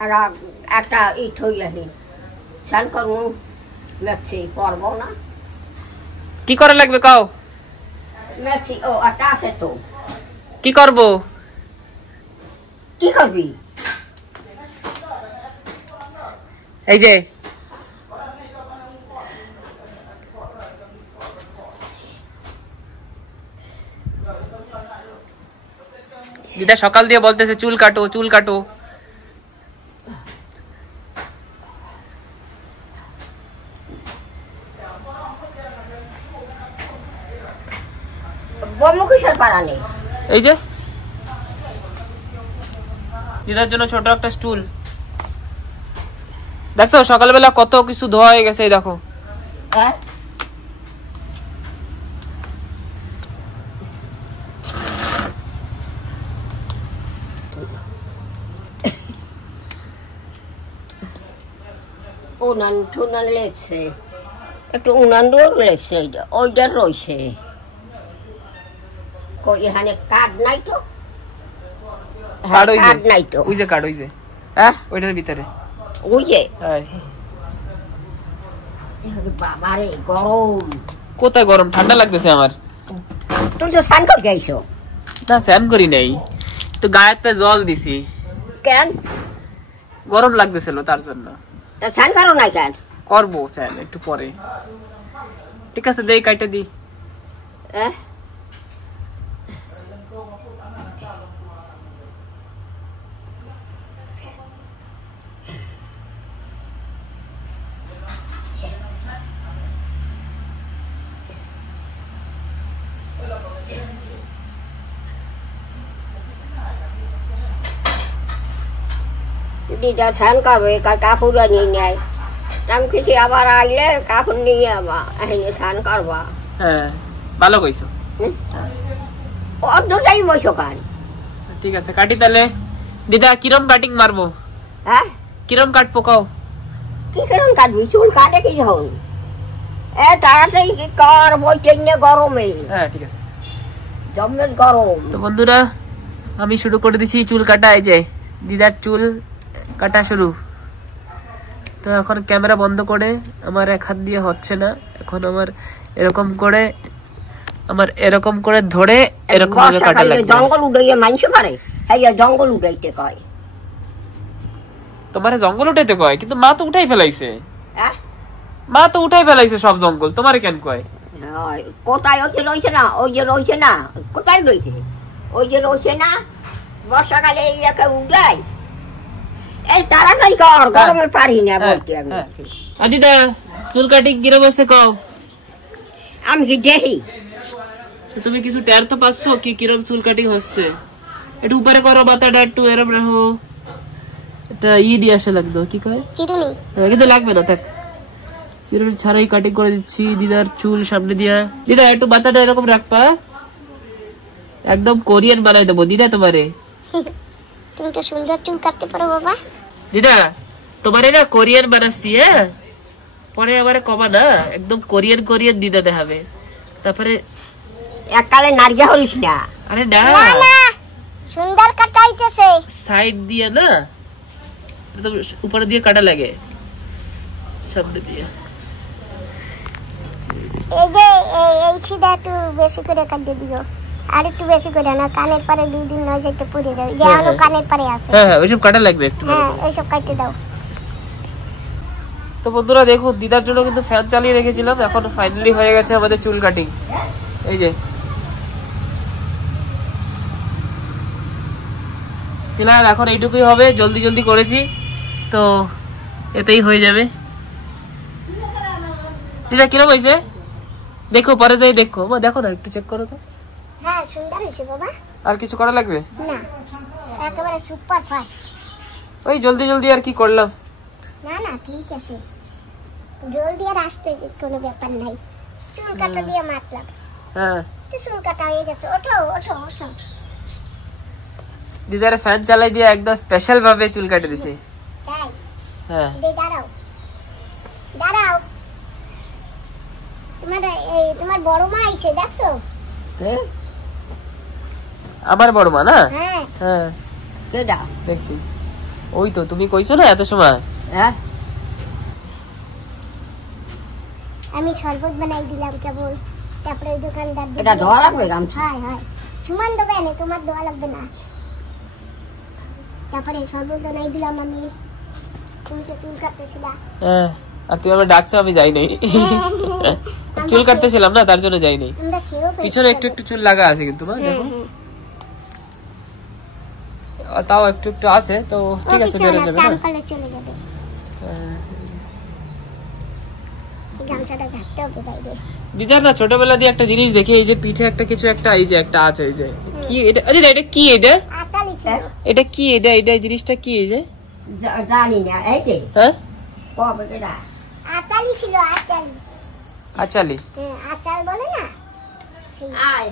আর একটা ইট হইয়া দিন স্নান করবো মেক্সি পরবো না কি করা লাগবে কাও মেক্সি ও আটা আছে তো কি করব কি করবি এই যে দিদা সকাল দিয়ে বলতেছে চুল কাটো চুল কাটো বমুখের পাড়া নেই এই যে দিদার জন্য ছোট একটা স্টুল দেখো সকালবেলা কত কিছু ধোয়া হয়ে গেছে এই দেখো হ্যাঁ উনান টুনান লেগছে একটু উনান দূর লেগছে ওইটা রয়েছে এখানে কাঠ নাই তো কাঠ নাই তো ওই যে কাঠ ওই যে হ্যাঁ ওইটার ভিতরে ওই যে হ্যাঁ বাবারে গরম কোথায় গরম ঠান্ডা লাগতেছে আমার তুমি তো স্নান করতে আইছো না স্নান করি নাই তো গায়েতে জল দিছি কেন গরম লাগতেছিল তার জন্য তা স্নান করো নাই কেন করবো স্যার একটু পরে ঠিক আছে দেই কাইটা দি দিদা স্নান করবে কাপড় নিয়ে নেয় আমি কিছু আবার আইলে কাপড় নিয়ে আবার স্নান করবা হ্যাঁ ভালো কইছো অর্ধটাই বসো কান ঠিক আছে কাটি তাহলে দিদা কিরম কাটিং মারবো হ্যাঁ কিরম কাটবো কাও কি কিরম কাটবি চুল কাটে কি যখন তাড়াতাড়ি কি কর বই টেনে গরমে হ্যাঁ ঠিক আছে জমের গরম তো বন্ধুরা আমি শুরু করে দিছি চুল কাটা এই যে দিদার চুল কাটা শুরু তো এখন ক্যামেরা বন্ধ করে আমার এক হাত দিয়ে হচ্ছে না এখন আমার এরকম করে ধরে এরকম ভাবে কাটা লাগবে জঙ্গল উড়াইয়ে মানুষ পারে হ্যাঁ জঙ্গল উড়াইতে কয় তোমারে জঙ্গল উঠাইতে কয় কিন্তু মা তো উঠাই ফেলাইছে হ্যাঁ মা তো উঠাই ফেলাইছে সব জঙ্গল তোমারে কেন কয় কোথায় ওকে রয়েছে না ওই যে রয়েছে না কোথায় রয়েছে ওই যে রয়েছে না বর্ষাকালে এই একে উড়াই এই তাড়াতাড়ি কর গরমে পারি না বলতে আমি দিদা চুল কাটিং কিরম আছে কও আমি কি দেখি তুমি কিছু টের তো পাচ্ছ কি কিরম চুল কাটিং হচ্ছে একটু উপরে করো মাথাটা একটু এরম রাখো এটা দিয়ে আসে লাগতো কি কয় চিরুনি কিন্তু লাগবে না থাক চিরুনি ছাড়াই কাটিং করে দিচ্ছি দিদার চুল সামনে দিয়া দিদা একটু মাথাটা এরকম রাখবা একদম কোরিয়ান বানাই দেবো দিদা তোমারে তুমি তো সুন্দর চুল কাটতে পারো বাবা দিদা তোমারে না কোরিয়ান বানাচ্ছি হ্যাঁ পরে আবার কমা না একদম কোরিয়ান দিদা দেখাবে তারপরে এককালে নারগা হরিস না আরে না না সুন্দর কাটাইতেছে সাইড দিয়ে না একদম উপরে দিয়ে কাটা লাগে সামনে দিয়ে এই যে এই সিধা একটু বেশি করে কাটে দিও আর একটু বেশি করে না কানের পারে দুই দিন নয় যেতে পড়ে যাবে যে আলো কানের পারে আছে হ্যাঁ ওইসব কাটা লাগবে একটু হ্যাঁ এইসব কাটতে দাও তো বন্ধুরা দেখো দিদার জন্য কিন্তু ফ্যান চালিয়ে রেখেছিলাম এখন ফাইনালি হয়ে গেছে আমাদের চুল কাটিং এই যে ফিলহাল এখন এইটুকুই হবে জলদি করেছি তো এতেই হয়ে যাবে দিদা কিরম হয়েছে দেখো পরে যাই দেখো দেখো না একটু চেক করো তো হ্যাঁ সুন্দর হয়েছে বাবা আর কিছু করা লাগবে না একেবারে সুপার ফাস্ট ওই জলদি আর কি করলাম না ঠিক আছে জলদি আর আসতে কোনো ব্যাপার নাই চুল কাটা দিয়ে মাতলাম হ্যাঁ চুল কাটা হয়ে গেছে ওঠো দিদার ফ্যান চালাই দিয়ে একদম স্পেশাল ভাবে চুল কাটে দিছি তাই হ্যাঁ দাঁড়াও তোমার বড় মা আইছে দেখছো আমার বড় মা না হ্যাঁ হ্যাঁ কেডা দেখছি ওই তো তুমি কইছো না এত সময়। হ্যাঁ আমি শরবত বানাই দিলাম কেবল, তারপরে ওই দোকানদার এটা ধোয়া লাগবে গামছা? হ্যাঁ হ্যাঁ সুমান দেবে না, তোমার ধোয়া লাগবে না। তারপরে শরবত বানাই দিলাম আমি, তুমি তো চুল কাটতেছিলা। হ্যাঁ আর তুমি আমার ডাকছো আমি যাই নাই। চুল কাটতেছিলাম না তার জন্য যাই নাই। আমরা খেয়েও পিছনে একটু একটু চুল লাগা আছে কিন্তু মা দেখো, তাও একটু একটু আছে তো ঠিক আছে বেরো যাবে না। চলে যাবে গামছাটা ঝাড়তে হবে বাইরে। দিদার না ছোটবেলা দিয়ে একটা জিনিস দেখি, এই যে পিঠে একটা কিছু একটা এই যে একটা আছে, এই যে কি এটা? আরে এটা কি এটা? আচালি ছিল। এটা কি এটা? এটা জিনিসটা কি এই যে? জানি না। এই যে হ্যাঁ কবে কেডা আচালি ছিল, আচালি। আচালি? হ্যাঁ আচাল বলে না আয়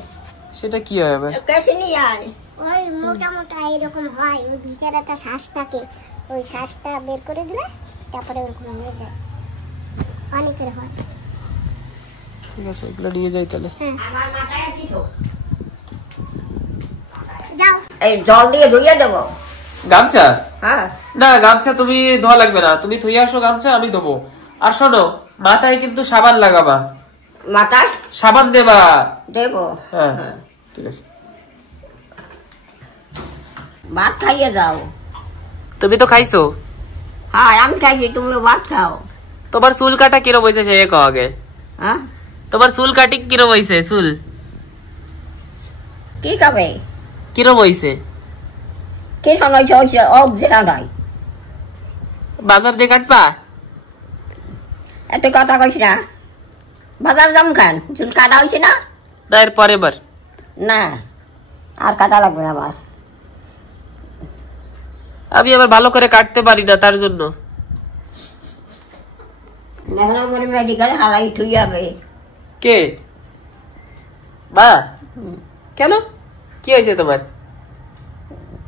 সেটা কি হয় আবার? কেসে নিয়ে আয়। ওই মোটা মোটা এরকম হয়, ওই ভিতরে একটা শ্বাস থাকে, ওই শ্বাসটা বের করে দিলে তারপরে ওরকম হয়ে যায়, অনেকের হয়। ঠিক আছে এগুলো নিয়ে যাই তাহলে। আমার মাথায় দিছো যাও এই জল দিয়ে ধুইয়ে দেবো গামছা? হ্যাঁ না গামছা তুমি ধোয়া লাগবে না, তুমি ধুয়ে আসো গামছা আমি দেবো। আর শোনো মাথায় কিন্তু সাবান লাগাবা, মাথায় সাবান দেবা। দেবো। হ্যাঁ ঠিক আছে। ভাত খাইয়ে যাও। তুমি তো খাইছো? হ্যাঁ আমি খাইছি, তুমি ভাত খাও। তোমার চুল কাটা কিরম হয়েছে সে কও আগে। হ্যাঁ তোমার চুল কাটিং কিরম হয়েছে? চুল কি খাবে? কিরম হয়েছে? কি শোনাইছে? হয়েছে অব জেনা নাই, বাজার দিয়ে কাটবা? এত কথা কইস না। বাজার যাম খান, চুল কাটা হয়েছে না? না এর পরে বার না আর কাটা লাগবে না আমার। আমি আবার ভালো করে কাটতে পারি না তার জন্য। মেডিকেলে হারাই থুই যাবে। কে? মা কেন কি হয়েছে তোমার?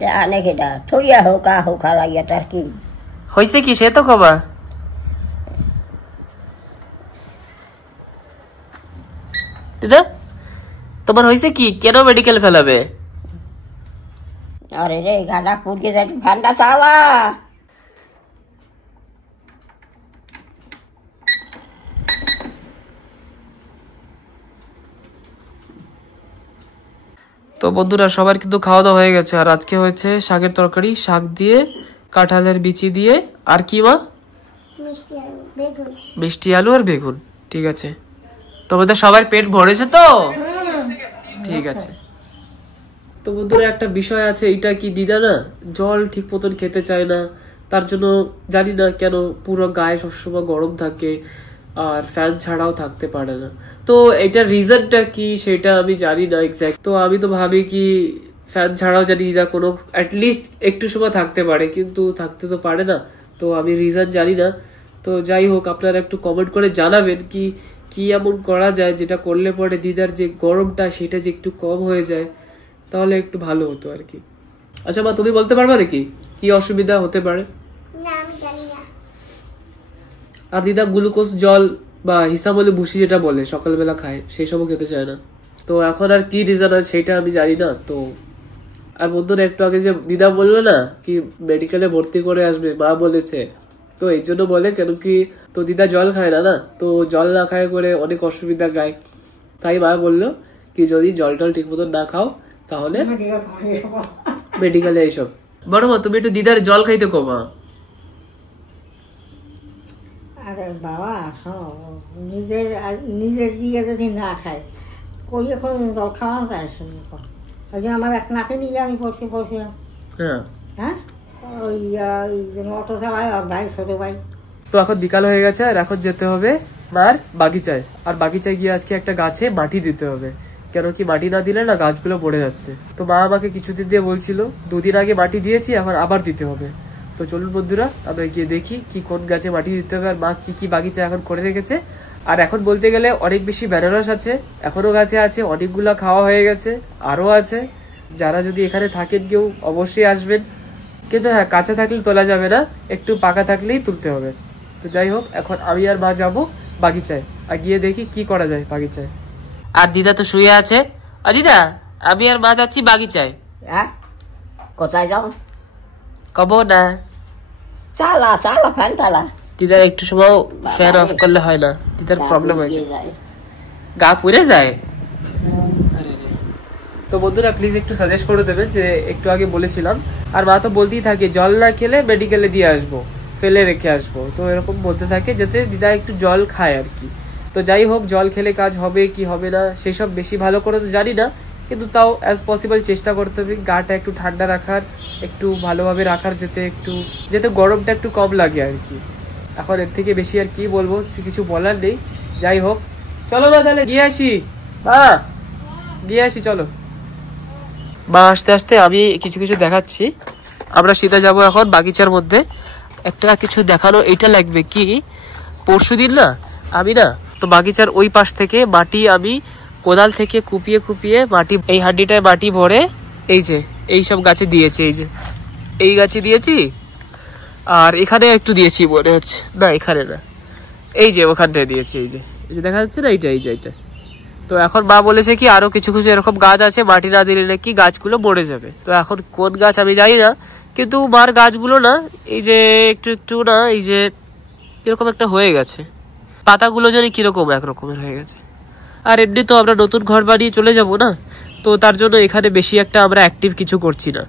জানে কেটা থইয়া হোক আ হোক হারাইয়া তার কি হয়েছে কি সে তো কবা। দিদা তোমার হয়েছে কি? কেন মেডিকেল ফেলাবে? আরে রে গাডা পুড়কে যাই ঠান্ডা চালা। তো বন্ধুরা সবার কিন্তু খাওয়া দাওয়া হয়ে গেছে, আর আজকে হয়েছে শাকের তরকারি, শাক দিয়ে কাঁঠালের বিচি দিয়ে আর কি মা? মিষ্টি আলু বেগুন। মিষ্টি আলু আর বেগুন। ঠিক আছে তোমাদের সবার পেট ভরেছে তো? ঠিক আছে। তো বন্ধুরা একটা বিষয় আছে, এটা কি দিদা না জল ঠিক মতন খেতে চায় না, তার জন্য জানি না কেন পুরো গায়ে সবসময় গরম থাকে আর ফ্যান ছাড়াও থাকতে পারে না। তো এটার রিজনটা কি সেটা আমি জানি না এক্স্যাক্ট। তো আমি তো ভাবি কি ফ্যান ছাড়াও জানি দিদা কোনো অ্যাটলিস্ট একটু সময় থাকতে পারে, কিন্তু থাকতে তো পারে না। তো আমি রিজন জানি না। তো যাই হোক আপনারা একটু কমেন্ট করে জানাবেন কি কি এমন করা যায় যেটা করলে পরে দিদার যে গরমটা সেটা যে একটু কম হয়ে যায়, তাহলে একটু ভালো হতো আর কি। আচ্ছা মা তুমি বলতে পারবা নাকি কি অসুবিধা হতে পারে? না আমি জানি না। আর দিদা গ্লুকোজ জল বা হিসাবলে ভুসি যেটা বলে সকালবেলা খায় সেই সবও খেতে চায় না। তো এখন আর কি রিজন আছে সেটা আমি জানি না। তো আর বন্ধুরা একটু আগে যে দিদা বললো না কি মেডিকেলে ভর্তি করে আসবে মা বলেছে, তো এই জন্য বলে কেন কি তো দিদা জল খায় না না, তো জল না খায় করে অনেক অসুবিধা গায়। তাই মা বললো কি যদি জল টল ঠিক মতন না খাও তাহলে মেডিকেলে এইসব। বড় মা তুমি একটু দিদার জল খাইতে কমা। আরে বাবা নিজের নিজের দিয়ে যদি না খায় কই এখন জল খাওয়া যায় শুনি। ওই যে আমার এক নাতি নিয়ে আমি পড়ছি হ্যাঁ হ্যাঁ ওই অটো চালায় আর ভাই ছোট ভাই। তো এখন বিকাল হয়ে গেছে আর এখন যেতে হবে মার বাগিচায়। আর বাগিচায় গিয়ে আজকে একটা গাছে মাটি দিতে হবে, কেন কি মাটি না দিলে না গাছগুলো পড়ে যাচ্ছে। তো মা আমাকে কিছুদিন দিয়ে বলছিল, দুদিন আগে মাটি দিয়েছি এখন আবার দিতে হবে। তো চলুন বন্ধুরা আমরা গিয়ে দেখি কি কোন গাছে মাটি দিতে হবে আর মা কি কি বাগিচা এখন করে রেখেছে। আর এখন বলতে গেলে অনেক বেশি বেনারস আছে, এখনো গাছে আছে, অনেকগুলা খাওয়া হয়ে গেছে, আরো আছে। যারা যদি এখানে থাকেন কেউ অবশ্যই আসবেন, কিন্তু হ্যাঁ কাঁচা থাকলে তোলা যাবে না, একটু পাকা থাকলেই তুলতে হবে। তো যাই হোক এখন আমি আর মা যাবো বাগিচায় আর গিয়ে দেখি কি করা যায় বাগিচায়। আর দিদা তো শুয়ে আছে। আর দিদা আমি আর মা যাচ্ছি বাগিচায়। হ্যাঁ কোথায় যাও? কব না চালা চালা ফ্যান চালা। দিদার একটু সময় ফ্যান অফ করলে হয় না, দিদার প্রবলেম হয়েছে, গা পুড়ে যায়। তো বন্ধুরা প্লিজ একটু সাজেস্ট করে দেবেন, যে একটু আগে বলেছিলাম আর মা তো বলতেই থাকে জল না খেলে মেডিকেলে দিয়ে আসবো, ফেলে রেখে আসবো, তো এরকম বলতে থাকে যাতে দিদা একটু জল খায় আর কি। তো যাই হোক, জল খেলে কাজ হবে কি হবে না সেসব বেশি ভালো করে তো জানি না, কিন্তু তাও অ্যাজ পসিবল চেষ্টা করতে হবে গাটা একটু ঠান্ডা রাখার, একটু ভালোভাবে রাখার, যাতে গরমটা একটু কম লাগে আর কি। এখন এর থেকে বেশি আর কি বলবো, কিছু বলার নেই। যাই হোক চলো না তাহলে গিয়ে আসি, হ্যাঁ গিয়ে আসি চলো। মা আস্তে আস্তে আমি কিছু কিছু দেখাচ্ছি। আমরা সিধা যাবো এখন বাগিচার মধ্যে, একটা কিছু দেখানো এইটা লাগবে কি, পরশুদিন না আমি না তো বাগিচার ওই পাশ থেকে মাটি আমি কোদাল থেকে কুপিয়ে কুপিয়ে মাটি, এই হাঁডিটায় মাটি ভরে এই যে এইসব গাছে দিয়েছি, এই যে এই গাছে দিয়েছি, আর এখানে একটু দিয়েছি মনে হচ্ছে, না এখানে না, এই যে ওখানটায় দিয়েছি, এই যে দেখা যাচ্ছে না, এইটা এই যে এইটা। তো এখন মা বলেছে কি আরো কিছু কিছু এরকম গাছ আছে মাটি না দিলে নাকি গাছগুলো মরে যাবে। তো এখন কোন গাছ আমি জানি না, কিন্তু মার গাছগুলো না এই যে একটু একটু না এই যে এরকম একটা হয়ে গেছে, পাতাগুলো জানি কিরকম একরকমের হয়ে গেছে। আর এমনি তো আমরা নতুন ঘর বানিয়ে চলে যাব না, তো তার জন্য এখানে বেশি একটা আমরা অ্যাক্টিভ কিছু করছি না।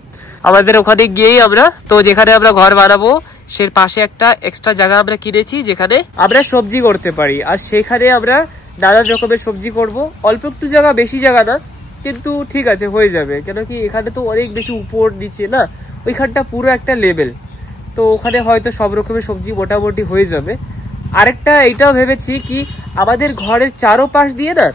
আমাদের ওখানে গিয়েই আমরা, তো যেখানে আমরা ঘর বানাবো সে পাশে একটা এক্সট্রা জায়গা আমরা কিনেছি যেখানে আমরা সবজি করতে পারি, আর সেখানে আমরা নানান রকমের সবজি করব। অল্প একটু জায়গা, বেশি জায়গা না, কিন্তু ঠিক আছে হয়ে যাবে, কেন কি এখানে তো অনেক বেশি উপর নিচে না, ওইখানটা পুরো একটা লেভেল, তো ওখানে হয়তো সব রকমের সবজি মোটামুটি হয়ে যাবে। আরেকটা এইটাও ভেবেছি কি, আমাদের ঘরের চারোপাশ দিয়ে না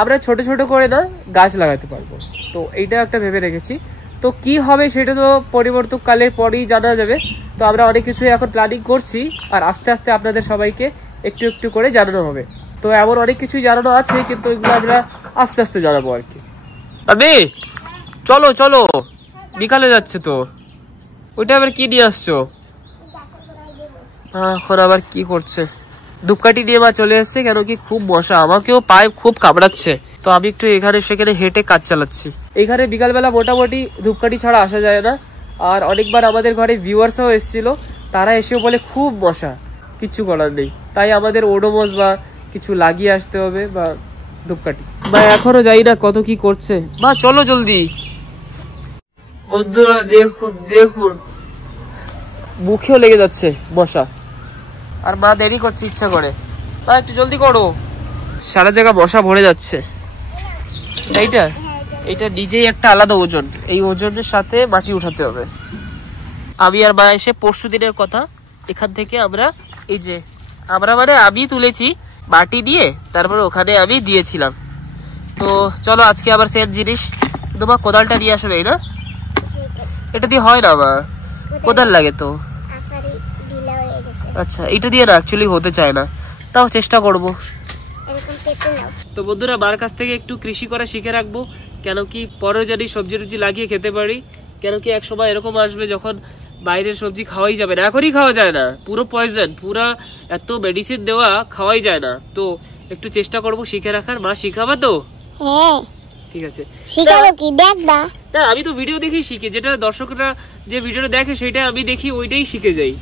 আমরা ছোট ছোট করে না গাছ লাগাতে পারবো, তো এইটাও একটা ভেবে রেখেছি। তো কি হবে সেটা তো পরিবর্তনকালের পরেই জানা যাবে। তো আমরা অনেক কিছুই এখন প্ল্যানিং করছি, আর আস্তে আস্তে আপনাদের সবাইকে একটু একটু করে জানানো হবে। তো এমন অনেক কিছুই জানানো আছে, কিন্তু এগুলো আমরা আস্তে আস্তে জানাবো আর কি। আমি চলো চলো, বিকালে যাচ্ছে তো, ওইটা আবার কি নিয়ে আসছো? এখন আবার কি করছে, ধূপকাঠি নিয়ে মা চলে এসছে, কেন কি খুব মশা, আমাকেও পায়ে খুব কামড়াচ্ছে, তো আমি একটু এখানে সেখানে হেঁটে কাজ চালাচ্ছি। এখানে বিকালবেলা মোটামুটি ধূপকাঠি ছাড়া আসা যায় না, আর অনেকবার আমাদের ঘরে ভিউয়ার্সও এসেছিল, তারা এসেও বলে খুব মশা, কিচ্ছু করার নেই, তাই আমাদের ওডোমস বা কিছু লাগিয়ে আসতে হবে, বা ধূপকাঠি। মা এখনো যাই না কত কি করছে, মা চলো জলদি। বন্ধুরা দেখুন দেখুন, মুখেও লেগে যাচ্ছে মশা, আর মা দেরি করছে ইচ্ছা করে, মা একটু জলদি করো, সারা জায়গা মশা ভরে যাচ্ছে। এইটা এটা নিজেই একটা আলাদা ওজন, এই ওজনের সাথে মাটি উঠাতে হবে। আমি আর মা এসে পরশু দিনের কথা, এখান থেকে আমরা এই যে আমরা মানে আমি তুলেছি মাটি নিয়ে, তারপরে ওখানে আমি দিয়েছিলাম। তো চলো আজকে আবার সেম জিনিস, কিন্তু মা কোদালটা নিয়ে আসো না, এটা দিয়ে হয় না মা, কোদাল লাগে তো। আচ্ছা এটা দিয়ে না অ্যাকচুয়ালি হতে চায় না, তাও চেষ্টা করব। তো বন্ধুরা মার কাছ থেকে একটু কৃষি করা শিখে রাখবো, কেন কি পরে যদি সবজি টবজি লাগিয়ে খেতে পারি, কেন কি এক সময় এরকম আসবে যখন বাইরের সবজি খাওয়াই যাবে না, এখনই খাওয়া যায় না, পুরো পয়জন, পুরো এত মেডিসিন দেওয়া খাওয়াই যায় না, তো একটু চেষ্টা করব শিখে রাখার। মা শিখাবা তো? হ্যাঁ ঠিক আছে, শিখাবো কি দেখবা না, আমি তো ভিডিও দেখেই শিখি, যেটা দর্শকরা যে ভিডিওটা দেখে সেটা আমি দেখি, ওইটাই শিখে যাই।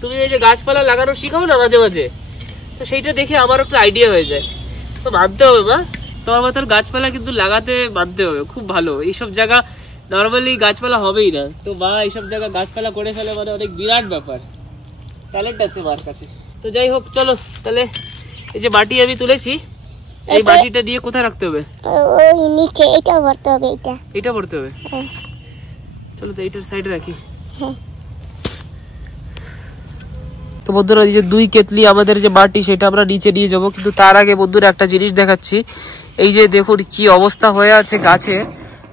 তুমি এই যে গাছপালা লাগানো শিখাও না মাঝে মাঝে, তো সেইটা দেখে আমার একটা আইডিয়া হয়ে যায়। তো মানতে হবে মা, তোমার মতন গাছপালা কিন্তু লাগাতে মানতে হবে, খুব ভালো। এইসব জায়গা নর্মালি গাছপালা হবেই না, তো মা এইসব জায়গা গাছপালা করে ফেলে, মানে অনেক বিরাট ব্যাপার, ট্যালেন্ট আছে মার কাছে। তো যাই হোক চলো তাহলে, এই যে মাটি আমি তুলেছি, এই মাটিটা দিয়ে কোথায় রাখতে হবে? ওই নিচে, এটা ভরতে হবে, এটা ভরতে হবে। চলো তো এইটার সাইডে রাখি। তো বন্ধুরা এই যে 2 কেতলি আমাদের যে মাটি সেটা আমরা নিচে নিয়ে যাবো, কিন্তু তার আগে বন্ধুরা একটা জিনিস দেখাচ্ছি। এই যে দেখুন কি অবস্থা হয়ে আছে গাছে,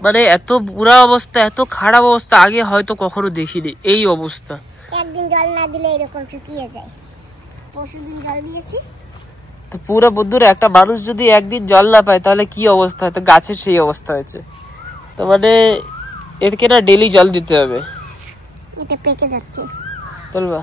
মানে এত বুড়া অবস্থা, এত খারাপ অবস্থা আগে হয়তো কখনো দেখিনি এই অবস্থা। একদিন জল না দিলে এরকম শুকিয়ে যায়, পরশুদিন জল দিয়েছি। তো পুরো বন্ধুরা একটা মানুষ যদি একদিন জল না পায় তাহলে কি অবস্থা হয়, তো গাছের সেই অবস্থা হয়েছে। তো মানে এরকে না ডেলি জল দিতে হবে। এটা পেকে যাচ্ছে, বলবা?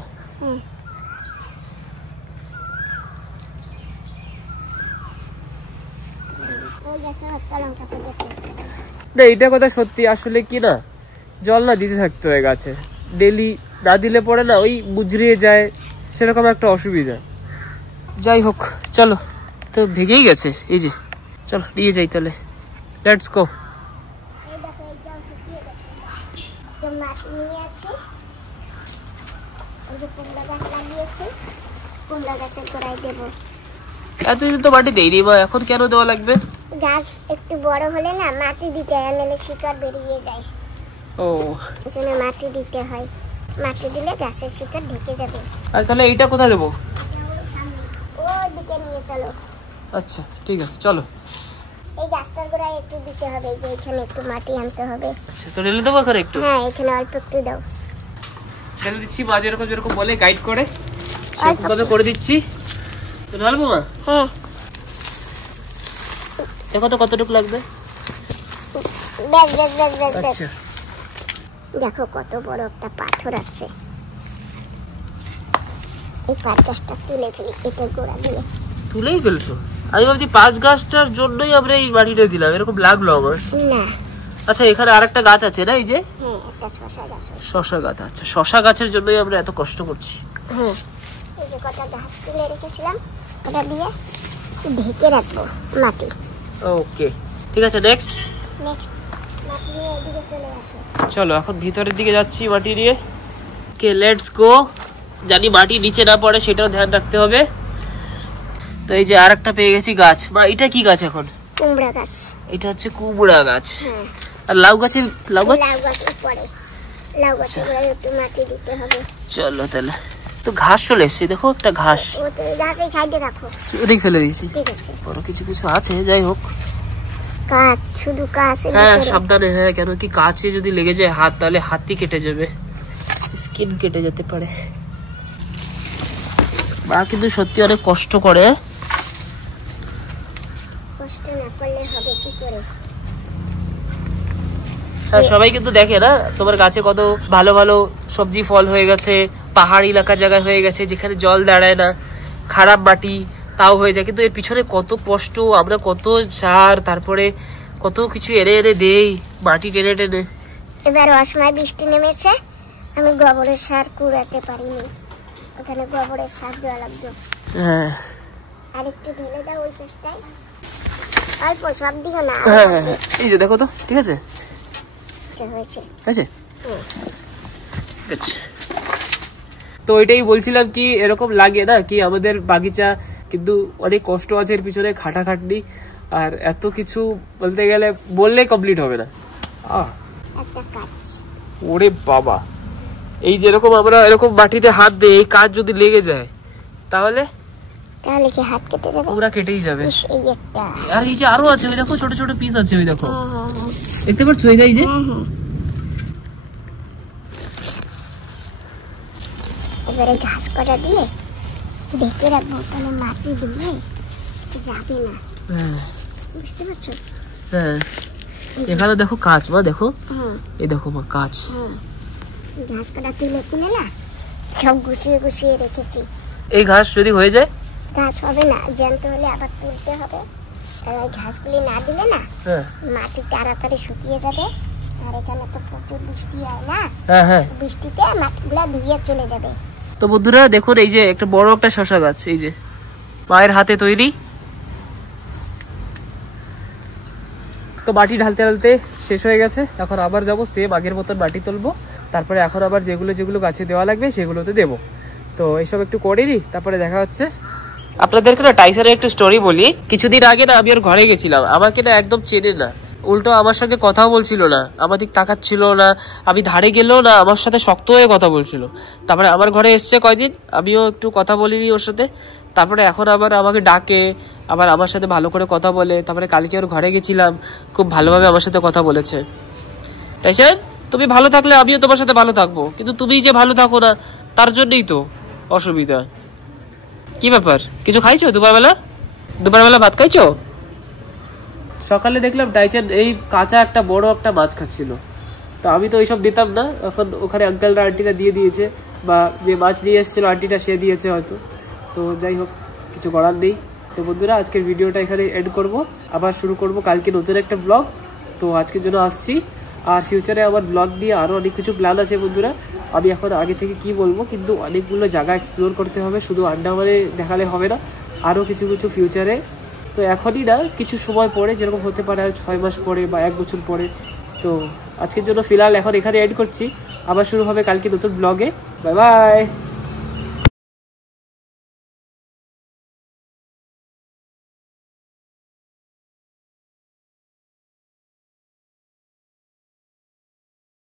না এটা কথা সত্যি, আসলে কি না জল না দিতে থাকতে হয় গাছে, ডেলি না দিলে পরে না ওই মুজরিয়ে যায়, সেরকম একটা অসুবিধা। যাই হোক চলো, তো ভেঙেই গেছে এই যে, চলো নিয়ে যাই তাহলে, লেটস গো। এই দেখো একদম শুকিয়ে গেছে, তো মাটি নিয়ে আছি। এই যে কুমড়া গাছ লাগিয়েছি, কুমড়া গাছের গোড়ায় দেবো। এতদিন তো মাটি দেয়নি মা, এখন কেন দেওয়া লাগবে? গাছ একটু বড় হলে না মাটি দিতে হয়, নাহলে শিকড় বেরিয়ে যায়। ও এজন্য মাটি দিতে হয়, মাটি দিলে গাছের শিকড় ঢেকে যাবে। আর তাহলে এইটা কোথায় দেবো? ওই সামনে ওই দিকে নিয়ে চলো। আচ্ছা ঠিক আছে চলো। এই গাছটার গোড়ায় একটু দিতে হবে, যে এখানে একটু মাটি আনতে হবে। আচ্ছা তো ঢেলে দেবো এখানে একটু? হ্যাঁ এখানে অল্প একটু দাও। ঢেলে দিচ্ছি মা, যেরকম যেরকম বলে গাইড করে সেরকম ভাবে করে দিচ্ছি। তো ঢালবো মা? হ্যাঁ দেখো তো কতটুকু লাগবে। বেশ বেশ বেশ বেশ বেশ। আচ্ছা দেখো কত বড় একটা পাথর আছে, এই পাথরটা তুলে ফেলি এটা গোড়া দিয়ে। তুলেই ফেলছো? আমি ভাবছি 5 গাছটার জন্যই আমরা এই মাটিটা দিলাম, এরকম লাগলো আমার। না আচ্ছা এখানে আরেকটা গাছ আছে না, এই যে হ্যাঁ একটা শসা গাছ। শশা গাছ। আচ্ছা শশা গাছের জন্যই আমরা এত কষ্ট করছি। হ্যাঁ এই যে কটা গাছ তুলে রেখেছিলাম, ওটা দিয়ে ঢেকে রাখবো মাটি। ওকে ঠিক আছে, নেক্সট নেক্সট মাটি নিয়ে এদিকে চলে আসো। চলো এখন ভিতরের দিকে যাচ্ছি মাটি নিয়ে। Okay let's go. জানি মাটি নিচে না পড়ে সেটাও ধ্যান রাখতে হবে। তো এই যে আরেকটা পেয়ে গেছি গাছ। বা এটা কি গাছ এখন? কুমড়া গাছ। এটা হচ্ছে কুমড়া গাছ। হ্যাঁ আর লাউ গাছের লাউ গাছ? লাউ গাছ পড়ে, লাউ গাছের গোড়ায় একটু মাটি দিতে হবে। চলো তাহলে। তো ঘাস চলে এসছে, দেখো একটা ঘাস। ও তো এই গাছের সাইডে রাখো। ওদিকে ফেলে দিয়েছি। ঠিক আছে। বড় কিছু কিছু আছে, যাই হোক। কাজ শুধু কাজ। হ্যাঁ সাবধানে, হ্যাঁ কেন কি কাছে যদি লেগে যায় হাত, তাহলে হাতই কেটে যাবে, স্কিন কেটে যেতে পারে। মা কিন্তু সত্যি অনেক কষ্ট করে। কষ্ট না করলে হবে কি করে? হ্যাঁ সবাই কিন্তু দেখে না তোমার গাছে কত ভালো ভালো সবজি ফল হয়ে গেছে, পাহাড়ি এলাকার জায়গায় হয়ে গেছে, যেখানে জল দাঁড়ায় না, খারাপ মাটি তাও হয়ে যায়। কিন্তু এর পিছনে কত কষ্ট, আমরা কত সার তারপরে কত কিছু এনে এনে দেই, মাটি টেনে টেনে। এবার অসময় বৃষ্টি নেমেছে, আমি গোবরের সার কুড়াতে পারিনি, ওখানে গোবরের সার দেওয়া লাগবে। হ্যাঁ আর একটু ঢেলে দাও ওই পাশটায়, অল্প, সব দিও না। হ্যাঁ হ্যাঁ এই যে দেখো তো, ঠিক আছে হয়েছে আছে। আচ্ছা তো ওইটাই বলছিলাম কি এরকম লাগে না কি আমাদের বাগিচা কিন্তু অনেক কষ্ট আছে এর পিছনে, খাটাখাটনি, আর এত কিছু বলতে গেলে বললে কমপ্লিট হবে না। একটা কাজ। ওরে বাবা, এই যেরকম আমরা এরকম মাটিতে হাত দিই, এই কাজ যদি লেগে যায় তাহলে তাহলে কি হাত কেটে যাবে? পুরা কেটেই যাবে। এই একটা, আর এই যে আরো আছে, ওই দেখো ছোট ছোট পিস আছে, ওই দেখো হ্যাঁ দেখতে পাচ্ছ, এই যে এবারে ঘাস কটা দিয়ে ঢেকে রাখবো, তাহলে মাটি দিলে যাবে না, বুঝতে পারছো? হ্যাঁ এখানে দেখো কাজ, মা দেখো, হ্যাঁ এই দেখো মা কাজ। ঘাস কটা তুলে তুলে না সব গুছিয়ে গুছিয়ে রেখেছি। এই ঘাস যদি হয়ে যায়? ঘাস হবে না, জ্যান্ত হলে আবার তুলতে হবে। আর ওই ঘাসগুলি না দিলে না মাটি তাড়াতাড়ি শুকিয়ে যাবে। আর এখানে তো প্রচুর বৃষ্টি হয় না, বৃষ্টিতে মাটিগুলা ধুয়ে চলে যাবে। তো বন্ধুরা দেখুন, এই যে একটা বড় একটা শশা গাছ, এই যে মায়ের হাতে তৈরি। তো মাটি ঢালতে ঢালতে শেষ হয়ে গেছে, এখন আবার যাবো সেম আগের মতন মাটি তুলবো, তারপরে এখন আবার যেগুলো যেগুলো গাছে দেওয়া লাগবে সেগুলোতে দেবো। তো এইসব একটু করে নি, তারপরে দেখা হচ্ছে। আপনাদেরকে না টাইসারের একটু স্টোরি বলি। কিছুদিন আগে না আমি ওর ঘরে গেছিলাম, আমাকে না একদম চেনে না, উল্টো আমার সঙ্গে কথাও বলছিল না, আমার দিক তাকাচ্ছিল না, আমি ধারে গেলেও না আমার সাথে শক্ত হয়ে কথা বলছিল। তারপরে আমার ঘরে এসছে কয়দিন, আমিও একটু কথা বলিনি ওর সাথে, তারপরে এখন আবার আমাকে ডাকে, আবার আমার সাথে ভালো করে কথা বলে। তারপরে কালকে ওর ঘরে গেছিলাম, খুব ভালোভাবে আমার সাথে কথা বলেছে। টাইসার তুমি ভালো থাকলে আমিও তোমার সাথে ভালো থাকবো, কিন্তু তুমি যে ভালো থাকো না তার জন্যই তো অসুবিধা। কি ব্যাপার, কিছু খাইছো দুপুরবেলা ভাত খাইছো? সকালে দেখলাম টাইচার এই কাঁচা একটা বড় একটা মাছ খাচ্ছিল, তো আমি তো ওইসব দিতাম না, এখন ওখানে আঙ্কেলরা আন্টিরা দিয়ে দিয়েছে, বা যে মাছ নিয়ে এসেছিল আন্টিটা সে দিয়েছে হয়তো। তো যাই হোক, কিছু করার নেই। তো বন্ধুরা আজকের ভিডিওটা এখানে এন্ড করব, আবার শুরু করব কালকে নতুন একটা ব্লগ। তো আজকের জন্য আসছি, আর ফিউচারে আমার ব্লগ নিয়ে আরও অনেক কিছু প্ল্যান আছে বন্ধুরা, আমি এখন আগে থেকে কি বলবো, কিন্তু অনেকগুলো জায়গা এক্সপ্লোর করতে হবে, শুধু আন্ডামানে দেখালে হবে না, আরও কিছু কিছু ফিউচারে, তো এখনই না, কিছু সময় পরে, যেরকম হতে পারে 6 মাস পরে বা 1 বছর পরে। তো আজকের জন্য ফিলহাল এখন এখানে এড করছি, আবার শুরু হবে কালকে নতুন ব্লগে। Bye bye.